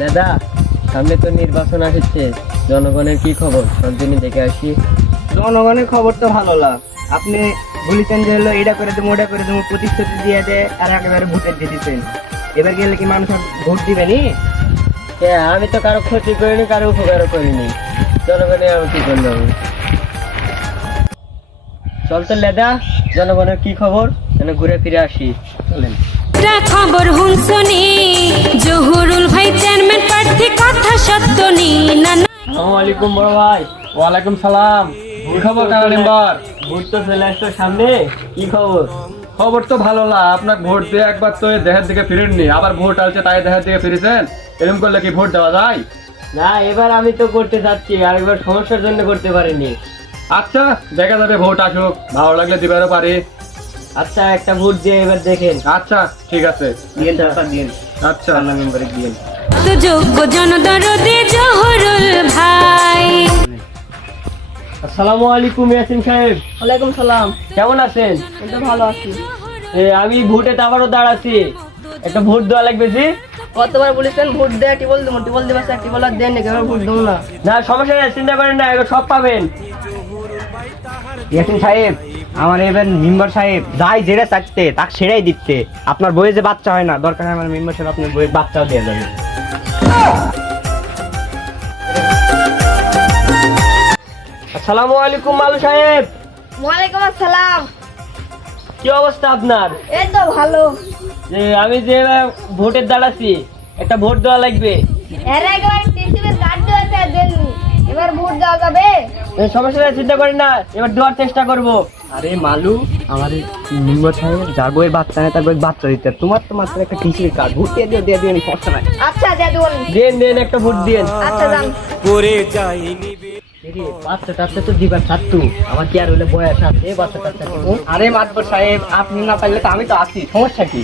দাদা, সামনে তো নির্বাচন আসছে, জনগণের কি খবর সব দিনই দেখে আসি। জনগণের খবর তো ভালো না। আপনি বলেছেন যে হলো এটা করে দেবো ওটা করে দেবো, প্রতিশ্রুতি দিয়ে দেয় আর একেবারে ভোটের দিয়ে দিচ্ছেন। এবার গেলে কি মানুষ আর ভোট দিবেনি? আমি তো কারো ক্ষতি করিনি, কারো উপকারও করিনি, জনগণের আমি কি করলো? চল তো লেদা, জনগণের কি খবর যেন ঘুরে ফিরে আসি, চলেন। খবর হুনসনি জহুরুল ভাই চেয়ারম্যান প্রার্থী কথা সত্য নি না না। আসসালামু আলাইকুম বড় ভাই। ওয়ালাইকুম সালাম। কি খবর কানা মেম্বার? ভোট তো চলে আসতো সামনে, কি খবর? খবর তো ভালো না, আপনার ভোট দিয়ে একবার তো দেহের দিকে ফিরেননি, আবার ভোট আসছে তাই দেহের দিকে ফিরেছেন। এরকম করলে কি ভোট দেওয়া যায়? না, এবার আমি তো করতে যাচ্ছি, আর এবার সমস্যার জন্য করতে পারিনি। আচ্ছা দেখা যাবে, ভোট আসুক, ভালো লাগলে দিবারও পারি। আচ্ছা, একটা ভোট দিয়ে এবার দেখেন। আচ্ছা ঠিক আছে, দিন টাকা দিন, আচ্ছা মেম্বারে দিন। তো যোগ্য জনদরদে জহুরুল ভাই। আসসালামু আলাইকুম ইয়াসিন সাহেব। ওয়ালাইকুম সালাম। কেমন আছেন? কিন্তু ভালো আছি। আমি ভোটে তো আবারও দাঁড়াচ্ছি, একটা ভোট দেওয়া লাগবে জি। কতবার বলেছেন ভোট দেয়, টিবল দেবো, টিবল দেবে, টিবল আর দেন নাকি, এবার ভোট দেবো না। না সমস্যা নেই, চিন্তা করেন না, এবার সব পাবেন। ইয়াসিন সাহেব, আমার এবার মেম্বার সাহেব যাই যেটা চাচ্ছে তাকে সেটাই দিচ্ছে। আপনার বইয়ে যে বাচ্চা হয় না, দরকার হয় আমার মেম্বার সাহেব আপনার বইয়ের বাচ্চাও দিয়ে যাবে। আসসালামু আলাইকুম মালু সাহেব। ওয়ালাইকুম আসসালাম। কি অবস্থা আপনার? এই তো ভালো। আমি যে ভোটের দাঁড়াচ্ছি, একটা ভোট দেওয়া লাগবে। এর একবার টিসিবির কার্ড দিয়েছে দেননি, এবার ভোট দেওয়া যাবে? সমস্যা নেই, চিন্তা করেন না, এবার দেওয়ার চেষ্টা করব। আরে মালু, আমার মেম্বার সাহেব যার বইয়ের বাচ্চা নেই তার বইয়ের বাচ্চা দিতে, তোমার তো মাত্র একটা টিসির কার্ড, ভোট দিয়ে দিয়ে দিয়ে সমস্যা নাই। আচ্ছা দেন। দেন একটা ভোট দেন। আচ্ছা যান। বাচ্চা টাচ্চা তো দিবার ছাত্তু, আমার কি আর হলে বয়স আছে বাচ্চা টাচ্চা? আরে মাতবর সাহেব, আপনি না পাইলে তো আমি তো আছি, সমস্যা কি?